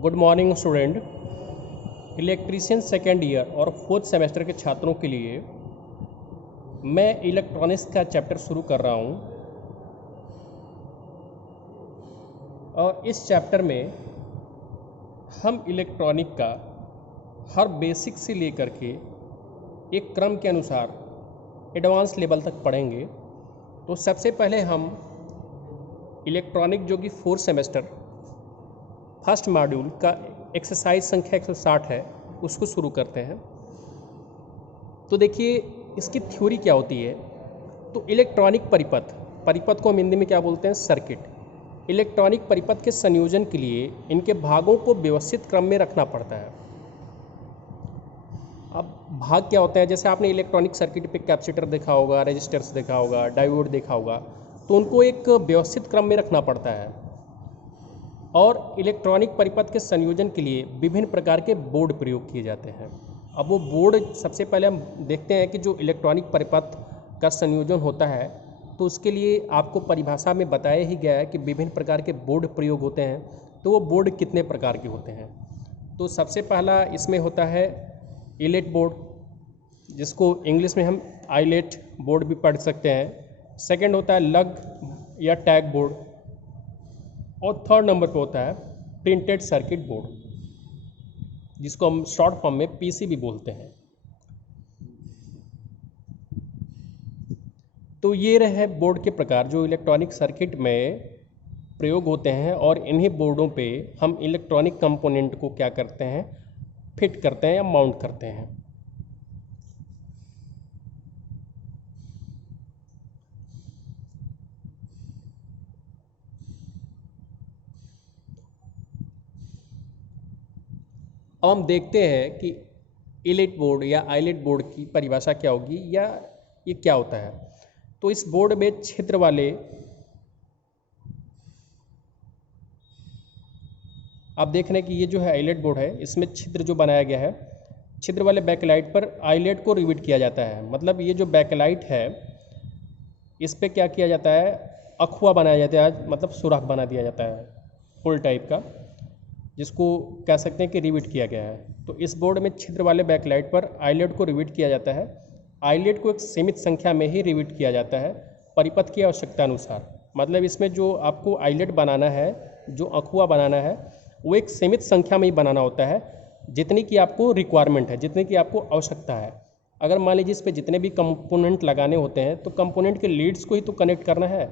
Good morning student. Electrician second year और fourth semester के छात्रों के लिए मैं इलेक्ट्रॉनिक्स का चैप्टर शुरू कर रहा हूँ और इस चैप्टर में हम इलेक्ट्रॉनिक का हर बेसिक से लेकर के एक क्रम के अनुसार एडवांस लेवल तक पढ़ेंगे। तो सबसे पहले हम इलेक्ट्रॉनिक जो कि फोर्थ सेमेस्टर फर्स्ट मॉड्यूल का एक्सरसाइज संख्या 160 है उसको शुरू करते हैं। तो देखिए इसकी थ्योरी क्या होती है। तो इलेक्ट्रॉनिक परिपथ को हम हिंदी में क्या बोलते हैं, सर्किट। इलेक्ट्रॉनिक परिपथ के संयोजन के लिए इनके भागों को व्यवस्थित क्रम में रखना पड़ता है। अब भाग क्या होते हैं, जैसे आपने इलेक्ट्रॉनिक सर्किट पे कैपेसिटर देखा होगा, रेजिस्टर्स देखा होगा, डायोड देखा होगा, तो उनको एक व्यवस्थित क्रम में रखना पड़ता है। और इलेक्ट्रॉनिक परिपथ के संयोजन के लिए विभिन्न प्रकार के बोर्ड प्रयोग किए जाते हैं। अब वो बोर्ड सबसे पहले हम देखते हैं कि जो इलेक्ट्रॉनिक परिपथ का संयोजन होता है तो उसके लिए आपको परिभाषा में बताया ही गया है कि विभिन्न प्रकार के बोर्ड प्रयोग होते हैं। तो वो बोर्ड कितने प्रकार के होते हैं, तो सबसे पहला इसमें होता है इलेट बोर्ड, जिसको इंग्लिश में हम आईलेट बोर्ड भी पढ़ सकते हैं। सेकंड होता है लग या टैग बोर्ड, और थर्ड नंबर पे होता है प्रिंटेड सर्किट बोर्ड, जिसको हम शॉर्ट फॉर्म में पीसीबी बोलते हैं। तो ये रहे बोर्ड के प्रकार जो इलेक्ट्रॉनिक सर्किट में प्रयोग होते हैं, और इन्हीं बोर्डों पे हम इलेक्ट्रॉनिक कंपोनेंट को क्या करते हैं, फिट करते हैं या माउंट करते हैं। अब हम देखते हैं कि इलेट बोर्ड या आईलेट बोर्ड की परिभाषा क्या होगी या ये क्या होता है। तो इस बोर्ड में छिद्र वाले, आप देख रहे हैं कि ये जो है आईलेट बोर्ड है, इसमें छिद्र जो बनाया गया है, छिद्र वाले बैकलाइट पर आईलेट को रिवेट किया जाता है। मतलब ये जो बैकलाइट है इस पे क्या किया जाता है, अखुआ बनाया जाता है, मतलब सुराख बना दिया जाता है होल टाइप का, जिसको कह सकते हैं कि रिवेट किया गया है। तो इस बोर्ड में छिद्र वाले बैकलाइट पर आईलेट को रिवेट किया जाता है। आईलेट को एक सीमित संख्या में ही रिवेट किया जाता है परिपथ की आवश्यकता अनुसार। मतलब इसमें जो आपको आईलेट बनाना है, जो अखुआ बनाना है, वो एक सीमित संख्या में ही बनाना होता है, जितनी की आपको रिक्वायरमेंट है, जितनी की आपको आवश्यकता है। अगर मान लीजिए इस पर जितने भी कंपोनेंट लगाने होते हैं तो कंपोनेंट के लीड्स को ही तो कनेक्ट करना है।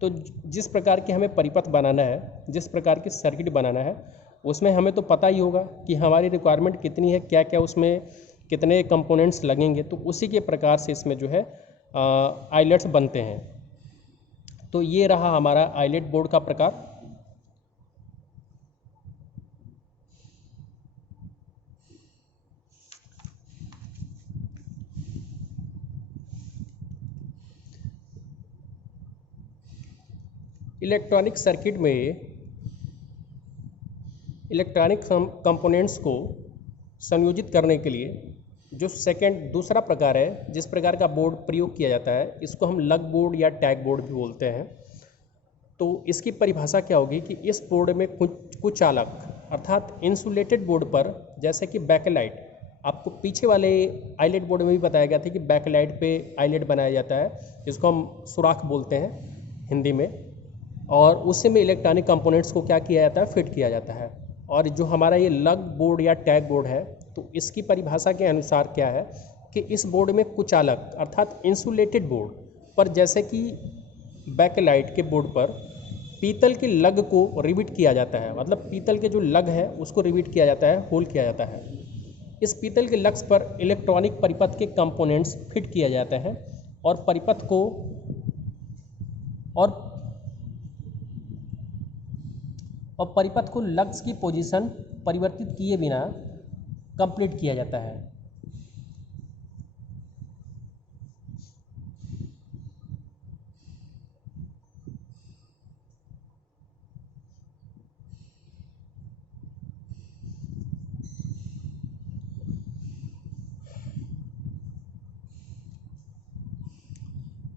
तो जिस प्रकार की हमें परिपथ बनाना है, जिस प्रकार की सर्किट बनाना है, उसमें हमें तो पता ही होगा कि हमारी रिक्वायरमेंट कितनी है, क्या क्या उसमें कितने कंपोनेंट्स लगेंगे। तो उसी के प्रकार से इसमें जो है आईलेट्स बनते हैं। तो ये रहा हमारा आईलेट बोर्ड का प्रकार। इलेक्ट्रॉनिक सर्किट में इलेक्ट्रॉनिक कंपोनेंट्स को संयोजित करने के लिए जो दूसरा प्रकार है, जिस प्रकार का बोर्ड प्रयोग किया जाता है, इसको हम लग बोर्ड या टैग बोर्ड भी बोलते हैं। तो इसकी परिभाषा क्या होगी कि इस बोर्ड में कुछ अलग, अर्थात इंसुलेटेड बोर्ड पर, जैसे कि बैकलाइट, आपको पीछे वाले आईलेट बोर्ड में भी बताया गया था कि बैकलाइट पे आईलेट बनाया जाता है, जिसको हम सुराख बोलते हैं हिंदी में, और उसी में इलेक्ट्रॉनिक कंपोनेंट्स को क्या किया जाता है, फिट किया जाता है। और जो हमारा ये लग बोर्ड या टैग बोर्ड है, तो इसकी परिभाषा के अनुसार क्या है कि इस बोर्ड में कुछ अलग, अर्थात इंसुलेटेड बोर्ड पर, जैसे कि बैकलाइट के बोर्ड पर पीतल के लग को रिवेट किया जाता है। मतलब पीतल के जो लग है उसको रिवेट किया जाता है, होल किया जाता है। इस पीतल के लग्स पर इलेक्ट्रॉनिक परिपथ के कंपोनेंट्स फिट किया जाते हैं, और परिपथ को लग्स की पोजीशन परिवर्तित किए बिना कंप्लीट किया जाता है।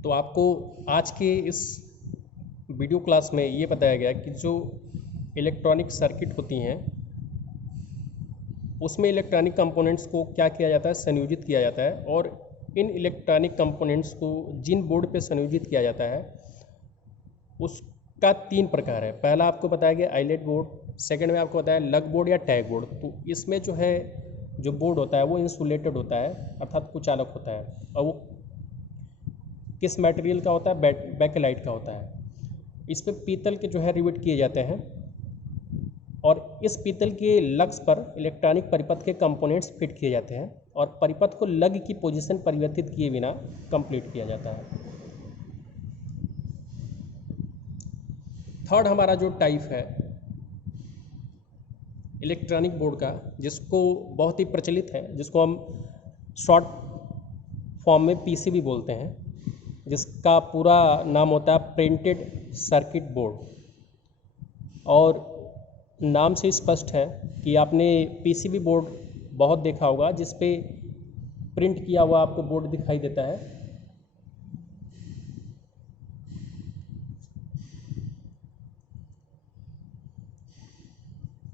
तो आपको आज के इस वीडियो क्लास में ये बताया गया कि जो इलेक्ट्रॉनिक सर्किट होती हैं उसमें इलेक्ट्रॉनिक कंपोनेंट्स को क्या किया जाता है, संयोजित किया जाता है। और इन इलेक्ट्रॉनिक कंपोनेंट्स को जिन बोर्ड पे संयोजित किया जाता है उसका 3 प्रकार है। पहला आपको बताया गया आईलेट बोर्ड, सेकंड में आपको बताया लग बोर्ड या टैग बोर्ड। तो इसमें जो है जो बोर्ड होता है वो इंसुलेटेड होता है, अर्थात कुचालक होता है, और वो किस मटेरियल का होता है, बैकेलाइट का होता है। इस पर पीतल के जो है रिवेट किए जाते हैं, और इस पीतल के लग्स पर इलेक्ट्रॉनिक परिपथ के कंपोनेंट्स फिट किए जाते हैं, और परिपथ को लग की पोजीशन परिवर्तित किए बिना कंप्लीट किया जाता है। थर्ड हमारा जो टाइप है इलेक्ट्रॉनिक बोर्ड का, जिसको बहुत ही प्रचलित है, जिसको हम शॉर्ट फॉर्म में पीसीबी बोलते हैं, जिसका पूरा नाम होता है प्रिंटेड सर्किट बोर्ड। और नाम से स्पष्ट है कि आपने पीसीबी बोर्ड बहुत देखा होगा, जिस पे प्रिंट किया हुआ आपको बोर्ड दिखाई देता है।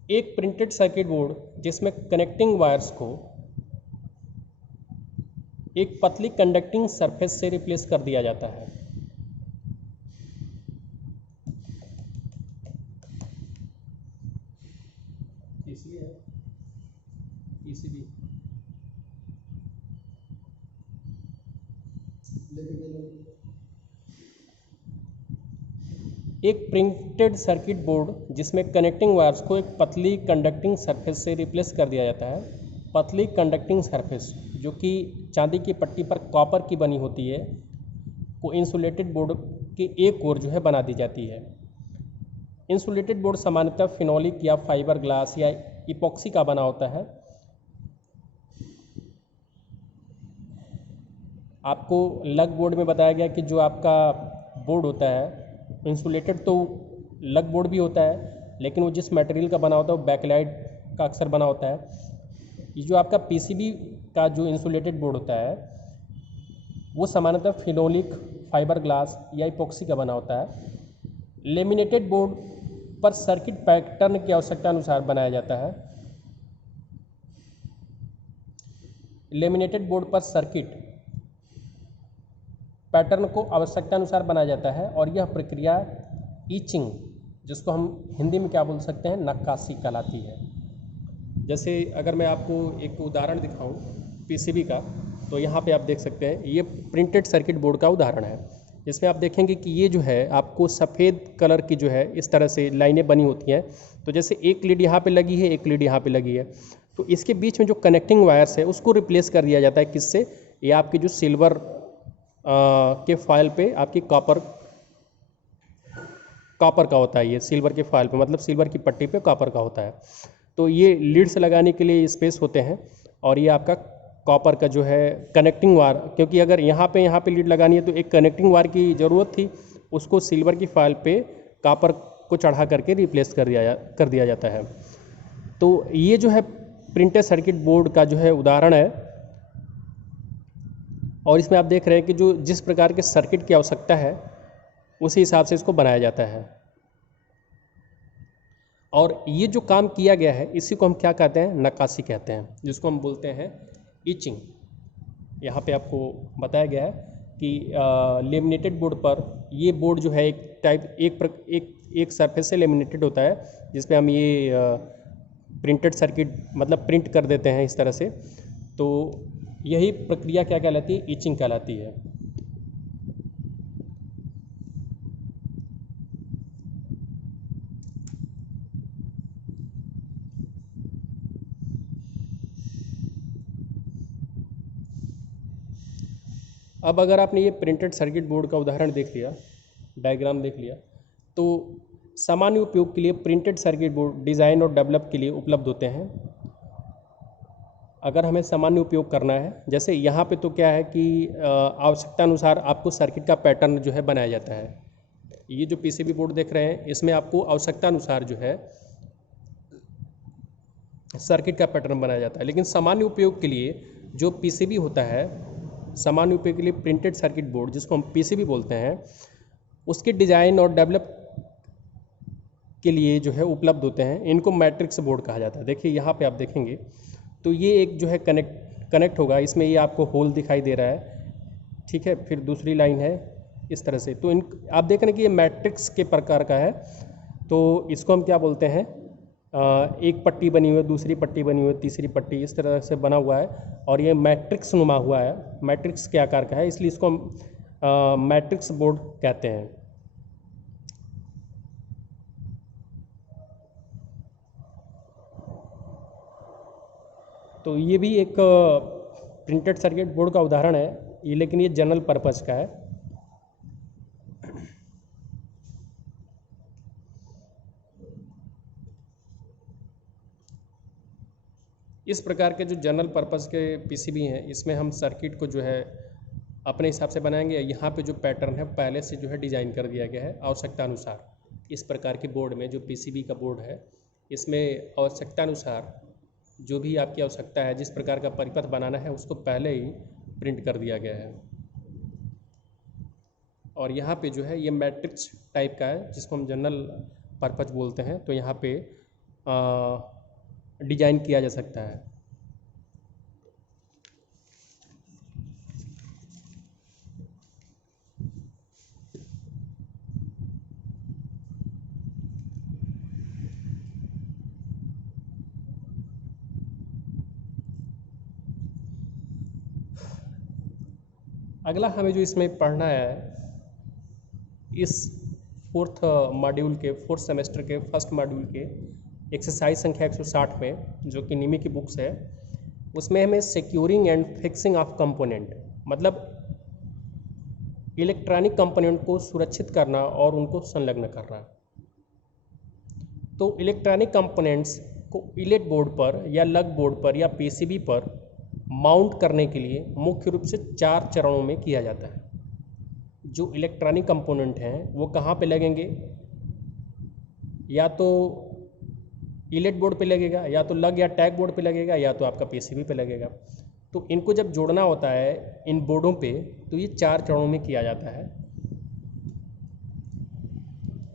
एक प्रिंटेड सर्किट बोर्ड जिसमें कनेक्टिंग वायर्स को एक पतली कंडक्टिंग सरफेस से रिप्लेस कर दिया जाता है। इसलिए पीसीबी एक प्रिंटेड सर्किट बोर्ड जिसमें कनेक्टिंग वायर्स को एक पतली कंडक्टिंग सरफेस से रिप्लेस कर दिया जाता है। पतली कंडक्टिंग सरफेस जो कि चांदी की पट्टी पर कॉपर की बनी होती है, वो इंसुलेटेड बोर्ड के एक ओर जो है बना दी जाती है। इंसुलेटेड बोर्ड सामान्यतः फिनोलिक या फाइबर ग्लास या इपॉक्सी का बना होता है। आपको लग बोर्ड में बताया गया कि जो आपका बोर्ड होता है इंसुलेटेड, तो लग बोर्ड भी होता है, लेकिन वो जिस मटेरियल का बना होता है वो बैकलाइट का अक्सर बना होता है। ये जो आपका पीसीबी का जो इंसुलेटेड बोर्ड होता है वो सामान्यतः फिनोलिक, फाइबर ग्लास या इपॉक्सी का बना होता है। लेमिनेटेड बोर्ड पर सर्किट पैटर्न की आवश्यकता अनुसार बनाया जाता है। लेमिनेटेड बोर्ड पर सर्किट पैटर्न को आवश्यकता अनुसार बनाया जाता है, और यह प्रक्रिया ईचिंग, जिसको हम हिंदी में क्या बोल सकते हैं, नक्काशी कहलाती है। जैसे अगर मैं आपको एक उदाहरण दिखाऊं पीसीबी का, तो यहाँ पे आप देख सकते हैं ये प्रिंटेड सर्किट बोर्ड का उदाहरण है। इसमें आप देखेंगे कि ये जो है आपको सफ़ेद कलर की जो है इस तरह से लाइनें बनी होती हैं। तो जैसे एक लीड यहाँ पे लगी है, एक लीड यहाँ पे लगी है, तो इसके बीच में जो कनेक्टिंग वायर्स है उसको रिप्लेस कर दिया जाता है। किससे? ये आपकी जो सिल्वर के फाइल पे आपकी कॉपर का होता है। ये सिल्वर के फाइल पे, मतलब सिल्वर की पट्टी पे कॉपर का होता है। तो ये लीड्स लगाने के लिए स्पेस होते हैं, और ये आपका कॉपर का जो है कनेक्टिंग वायर, क्योंकि अगर यहाँ पे लीड लगानी है तो एक कनेक्टिंग वायर की ज़रूरत थी, उसको सिल्वर की फाइल पे कॉपर को चढ़ा करके रिप्लेस कर दिया जाता है। तो ये जो है प्रिंटेड सर्किट बोर्ड का जो है उदाहरण है, और इसमें आप देख रहे हैं कि जो जिस प्रकार के सर्किट की आवश्यकता है उसी हिसाब से इसको बनाया जाता है। और ये जो काम किया गया है इसी को हम क्या कहते हैं, नक्काशी कहते हैं, जिसको हम बोलते हैं ईचिंग। यहाँ पे आपको बताया गया है कि लेमिनेटेड बोर्ड पर ये बोर्ड जो है एक सरफेस से लेमिनेटेड होता है, जिस पे हम ये प्रिंटेड सर्किट मतलब प्रिंट कर देते हैं इस तरह से। तो यही प्रक्रिया क्या कहलाती है, ईचिंग कहलाती है। अब अगर आपने ये प्रिंटेड सर्किट बोर्ड का उदाहरण देख लिया, डायग्राम देख लिया, तो सामान्य उपयोग के लिए प्रिंटेड सर्किट बोर्ड डिज़ाइन और डेवलप के लिए उपलब्ध होते हैं। अगर हमें सामान्य उपयोग करना है, जैसे यहाँ पे तो क्या है कि आवश्यकता अनुसार आपको सर्किट का पैटर्न जो है बनाया जाता है। ये जो पीसीबी बोर्ड देख रहे हैं इसमें आपको आवश्यकता अनुसार जो है सर्किट का पैटर्न बनाया जाता है। लेकिन सामान्य उपयोग के लिए जो पीसीबी होता है, सामान्य उपयोग के लिए प्रिंटेड सर्किट बोर्ड जिसको हम पीसीबी बोलते हैं, उसके डिज़ाइन और डेवलप के लिए जो है उपलब्ध होते हैं, इनको मैट्रिक्स बोर्ड कहा जाता है। देखिए यहाँ पे आप देखेंगे तो ये एक जो है कनेक्ट होगा, इसमें ये आपको होल दिखाई दे रहा है, ठीक है। फिर दूसरी लाइन है इस तरह से, तो इन आप देख रहे हैं कि ये मैट्रिक्स के प्रकार का है। तो इसको हम क्या बोलते हैं, एक पट्टी बनी हुई है, दूसरी पट्टी बनी हुई है, तीसरी पट्टी, इस तरह से बना हुआ है और ये मैट्रिक्स नुमा हुआ है, मैट्रिक्स के आकार का है, इसलिए इसको हम मैट्रिक्स बोर्ड कहते हैं। तो ये भी एक प्रिंटेड सर्किट बोर्ड का उदाहरण है ये, लेकिन ये जनरल पर्पस का है। इस प्रकार के जो जनरल पर्पस के पीसीबी हैं, इसमें हम सर्किट को जो है अपने हिसाब से बनाएंगे। यहाँ पे जो पैटर्न है पहले से जो है डिज़ाइन कर दिया गया है आवश्यकता अनुसार। इस प्रकार के बोर्ड में जो पीसीबी का बोर्ड है, इसमें आवश्यकता अनुसार जो भी आपकी आवश्यकता है, जिस प्रकार का परिपथ बनाना है, उसको पहले ही प्रिंट कर दिया गया है। और यहाँ पे जो है ये मैट्रिक्स टाइप का है, जिसको हम जनरल पर्पस बोलते हैं। तो यहाँ पे डिजाइन किया जा सकता है। अगला हमें जो इसमें पढ़ना है, इस फोर्थ सेमेस्टर के फर्स्ट मॉड्यूल के एक्सरसाइज संख्या 160 में, जो कि निमी की बुक्स है, उसमें हमें securing and fixing of component, मतलब इलेक्ट्रॉनिक कंपोनेंट को सुरक्षित करना और उनको संलग्न करना। तो इलेक्ट्रॉनिक कंपोनेंट्स को इलेक्ट बोर्ड पर या लग बोर्ड पर या पीसीबी पर माउंट करने के लिए मुख्य रूप से 4 चरणों में किया जाता है। जो इलेक्ट्रॉनिक कंपोनेंट हैं वो कहाँ पे लगेंगे, या तो इलेक्ट बोर्ड पे लगेगा, या तो लग या टैग बोर्ड पे लगेगा, या तो आपका पीसीबी पे लगेगा। तो इनको जब जोड़ना होता है इन बोर्डों पे, तो ये 4 चरणों में किया जाता है।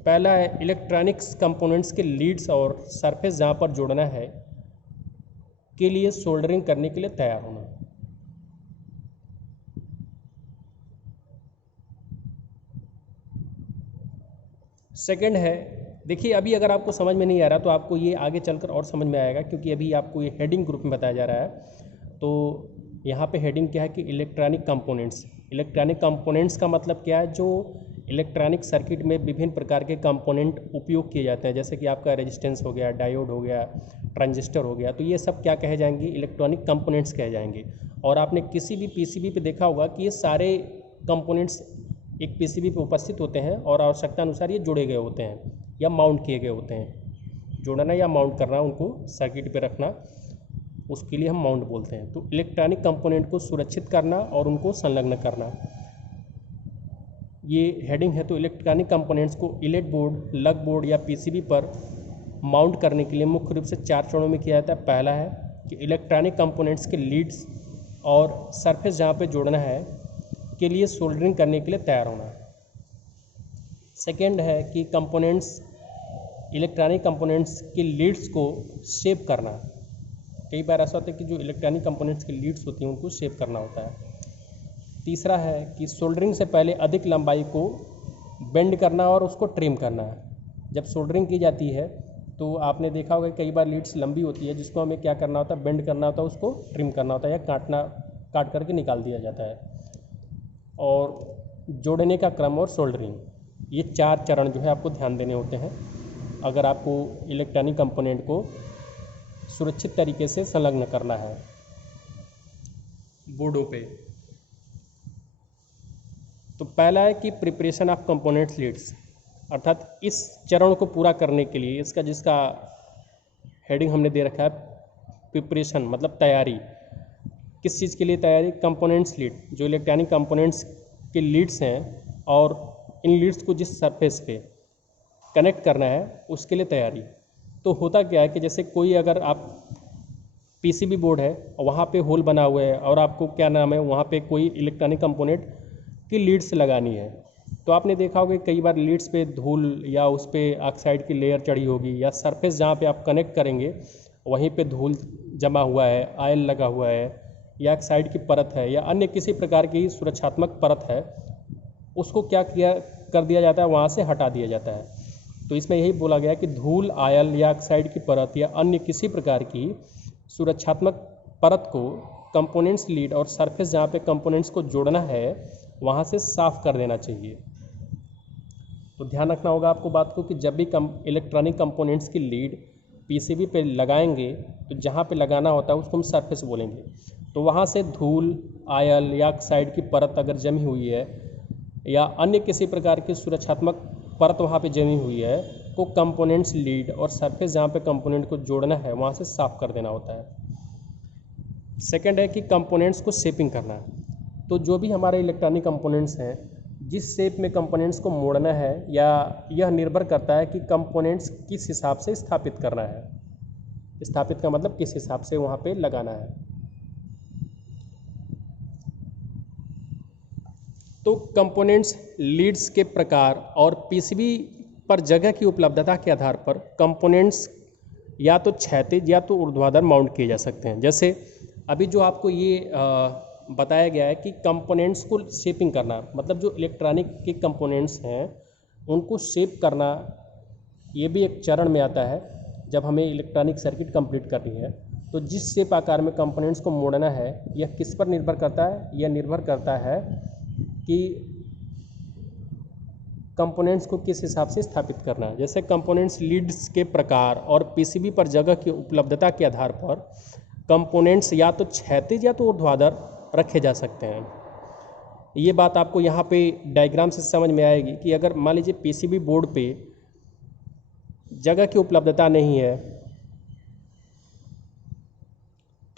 पहला है इलेक्ट्रॉनिक्स कंपोनेंट्स के लीड्स और सरफेस जहाँ पर जोड़ना है के लिए सोल्डरिंग करने के लिए तैयार होना। सेकंड है, देखिए अभी अगर आपको समझ में नहीं आ रहा तो आपको ये आगे चलकर और समझ में आएगा, क्योंकि अभी आपको ये हेडिंग ग्रुप में बताया जा रहा है। तो यहाँ पे हेडिंग क्या है कि इलेक्ट्रॉनिक कंपोनेंट्स। इलेक्ट्रॉनिक कंपोनेंट्स का मतलब क्या है, जो इलेक्ट्रॉनिक सर्किट में विभिन्न प्रकार के कंपोनेंट उपयोग किए जाते हैं, जैसे कि आपका रेजिस्टेंस हो गया, डायोड हो गया, ट्रांजिस्टर हो गया। तो ये सब क्या कहे जाएंगे, इलेक्ट्रॉनिक कंपोनेंट्स कहे जाएंगे। और आपने किसी भी पीसीबी पे देखा होगा कि ये सारे कंपोनेंट्स एक पीसीबी पे उपस्थित होते हैं और आवश्यकता अनुसार ये जुड़े गए होते हैं या माउंट किए गए होते हैं। जोड़ना या माउंट करना, उनको सर्किट पे रखना, उसके लिए हम माउंट बोलते हैं। तो इलेक्ट्रॉनिक कंपोनेंट को सुरक्षित करना और उनको संलग्न करना, ये हेडिंग है। तो इलेक्ट्रॉनिक कंपोनेंट्स को इलेक्ट बोर्ड, लग बोर्ड या पीसीबी पर माउंट करने के लिए मुख्य रूप से 4 चरणों में किया जाता है। पहला है कि इलेक्ट्रॉनिक कंपोनेंट्स के लीड्स और सरफेस जहाँ पे जोड़ना है के लिए सोल्डरिंग करने के लिए तैयार होना। सेकेंड है कि इलेक्ट्रॉनिक कंपोनेंट्स के लीड्स को शेप करना। कई बार ऐसा होता है कि जो इलेक्ट्रॉनिक कंपोनेंट्स की लीड्स होती हैं उनको शेप करना होता है। तीसरा है कि सोल्डरिंग से पहले अधिक लंबाई को बेंड करना और उसको ट्रिम करना है। जब सोल्डरिंग की जाती है तो आपने देखा होगा कई बार लीड्स लंबी होती है, जिसको हमें क्या करना होता है, बेंड करना होता है, उसको ट्रिम करना होता है या काट करके निकाल दिया जाता है। और जोड़ने का क्रम और सोल्डरिंग, ये 4 चरण जो है आपको ध्यान देने होते हैं अगर आपको इलेक्ट्रॉनिक कंपोनेंट को सुरक्षित तरीके से संलग्न करना है बोर्डों पे। तो पहला है कि प्रिपरेशन ऑफ कंपोनेंट्स लीड्स, अर्थात इस चरण को पूरा करने के लिए जिसका हेडिंग हमने दे रखा है प्रिपरेशन, मतलब तैयारी। किस चीज़ के लिए तैयारी, कंपोनेंट्स लीड, जो इलेक्ट्रॉनिक कंपोनेंट्स के लीड्स हैं और इन लीड्स को जिस सरफेस पे कनेक्ट करना है उसके लिए तैयारी। तो होता क्या है कि जैसे कोई अगर आप पीसीबी बोर्ड है और वहाँ पे होल बना हुआ है और आपको क्या नाम है वहाँ पे कोई इलेक्ट्रॉनिक कंपोनेंट की लीड्स लगानी है, तो आपने देखा होगा कि कई बार लीड्स पे धूल या उस पर ऑक्साइड की लेयर चढ़ी होगी, या सरफेस जहाँ पे आप कनेक्ट करेंगे वहीं पे धूल जमा हुआ है, आयल लगा हुआ है, या ऑक्साइड की परत है, या अन्य किसी प्रकार की सुरक्षात्मक परत है, उसको क्या किया कर दिया जाता है, वहाँ से हटा दिया जाता है। तो इसमें यही बोला गया कि धूल, आयल या ऑक्साइड की परत या अन्य किसी प्रकार की सुरक्षात्मक परत को कंपोनेंट्स लीड और सरफेस जहाँ पे कंपोनेंट्स को जोड़ना है वहाँ से साफ़ कर देना चाहिए। तो ध्यान रखना होगा आपको बात को कि जब भी इलेक्ट्रॉनिक कंपोनेंट्स की लीड पीसीबी पे लगाएंगे तो जहाँ पे लगाना होता है उसको हम सरफेस बोलेंगे। तो वहाँ से धूल, आयल या ऑक्साइड की परत अगर जमी हुई है या अन्य किसी प्रकार की सुरक्षात्मक परत वहाँ पे जमी हुई है को कंपोनेंट्स लीड और सरफेस जहाँ पे कंपोनेंट को जोड़ना है वहाँ से साफ़ कर देना होता है। सेकंड है कि कंपोनेंट्स को शेपिंग करना। तो जो भी हमारे इलेक्ट्रॉनिक कंपोनेंट्स हैं, जिस शेप में कंपोनेंट्स को मोड़ना है, या यह निर्भर करता है कि कंपोनेंट्स किस हिसाब से स्थापित करना है। स्थापित का मतलब किस हिसाब से वहाँ पे लगाना है। तो कंपोनेंट्स लीड्स के प्रकार और पीसीबी पर जगह की उपलब्धता के आधार पर कंपोनेंट्स या तो क्षैतिज या तो ऊर्ध्वाधर माउंट किए जा सकते हैं। जैसे अभी जो आपको ये बताया गया है कि कंपोनेंट्स को शेपिंग करना, मतलब जो इलेक्ट्रॉनिक के कंपोनेंट्स हैं उनको शेप करना, ये भी एक चरण में आता है जब हमें इलेक्ट्रॉनिक सर्किट कंप्लीट करनी है। तो जिस शेप आकार में कंपोनेंट्स को मोड़ना है यह किस पर निर्भर करता है? यह निर्भर करता है कि कंपोनेंट्स को किस हिसाब से स्थापित करना है। जैसे कंपोनेंट्स लीड्स के प्रकार और पीसीबी पर जगह की उपलब्धता के आधार पर कंपोनेंट्स या तो क्षैतिज या तो ऊर्ध्वाधर रखे जा सकते हैं। ये बात आपको यहाँ पे डायग्राम से समझ में आएगी कि अगर मान लीजिए पीसीबी बोर्ड पे जगह की उपलब्धता नहीं है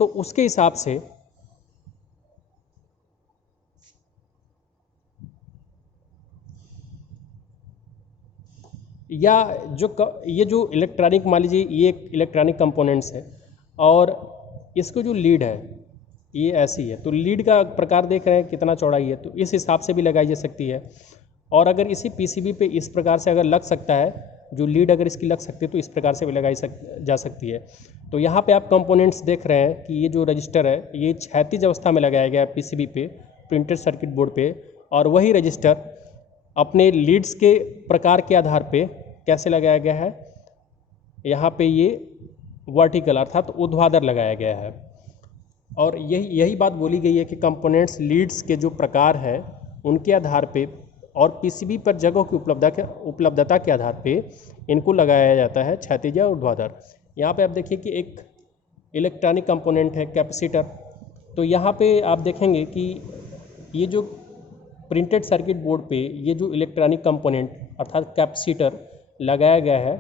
तो उसके हिसाब से या ये जो इलेक्ट्रॉनिक, मान लीजिए ये एक इलेक्ट्रॉनिक कंपोनेंट्स है और इसको जो लीड है ये ऐसी है, तो लीड का प्रकार देख रहे हैं कितना चौड़ाई है, तो इस हिसाब से भी लगाई जा सकती है। और अगर इसी पीसीबी पे इस प्रकार से अगर लग सकता है, जो लीड अगर इसकी लग सकती है तो इस प्रकार से भी लगाई जा सकती है। तो यहाँ पे आप कंपोनेंट्स देख रहे हैं कि ये जो रजिस्टर है ये क्षैतिज अवस्था में लगाया गया है पीसीबी पे, प्रिंटेड सर्किट बोर्ड पे, और वही रजिस्टर अपने लीड्स के प्रकार के आधार पे कैसे लगाया गया है, यहाँ पे ये वर्टिकल अर्थात ऊर्ध्वाधर लगाया गया है। और यही बात बोली गई है कि कंपोनेंट्स लीड्स के जो प्रकार हैं उनके आधार पे और पीसीबी पर जगह की उपलब्धता के आधार पे इनको लगाया जाता है क्षैतिज या ऊर्ध्वाधर। यहाँ पे आप देखिए कि एक इलेक्ट्रॉनिक कंपोनेंट है कैपेसिटर। तो यहाँ पे आप देखेंगे कि ये जो प्रिंटेड सर्किट बोर्ड पे ये जो इलेक्ट्रॉनिक कंपोनेंट अर्थात कैपेसिटर लगाया गया है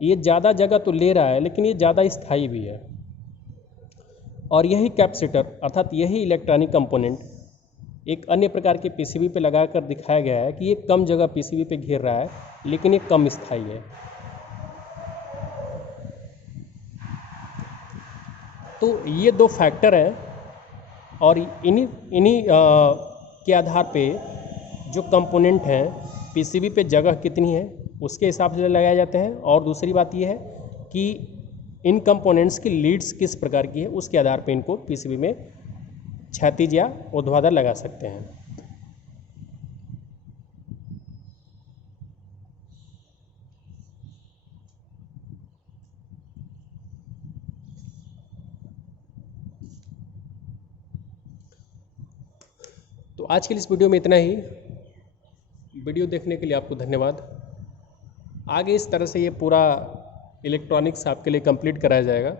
ये ज़्यादा जगह तो ले रहा है लेकिन ये ज़्यादा स्थायी भी है। और यही कैपेसिटर अर्थात यही इलेक्ट्रॉनिक कंपोनेंट एक अन्य प्रकार के पीसीबी पे लगाकर दिखाया गया है कि ये कम जगह पीसीबी पे घेर रहा है लेकिन ये कम स्थायी है। तो ये दो फैक्टर हैं और इन्हीं के आधार पे जो कंपोनेंट हैं पीसीबी पे जगह कितनी है उसके हिसाब से लगाए जाते हैं। और दूसरी बात ये है कि इन कंपोनेंट्स की लीड्स किस प्रकार की है उसके आधार पे इनको पीसीबी में क्षैतिज या ऊर्ध्वाधर लगा सकते हैं। तो आज के इस वीडियो में इतना ही। वीडियो देखने के लिए आपको धन्यवाद। आगे इस तरह से ये पूरा इलेक्ट्रॉनिक्स आपके लिए कंप्लीट कराया जाएगा।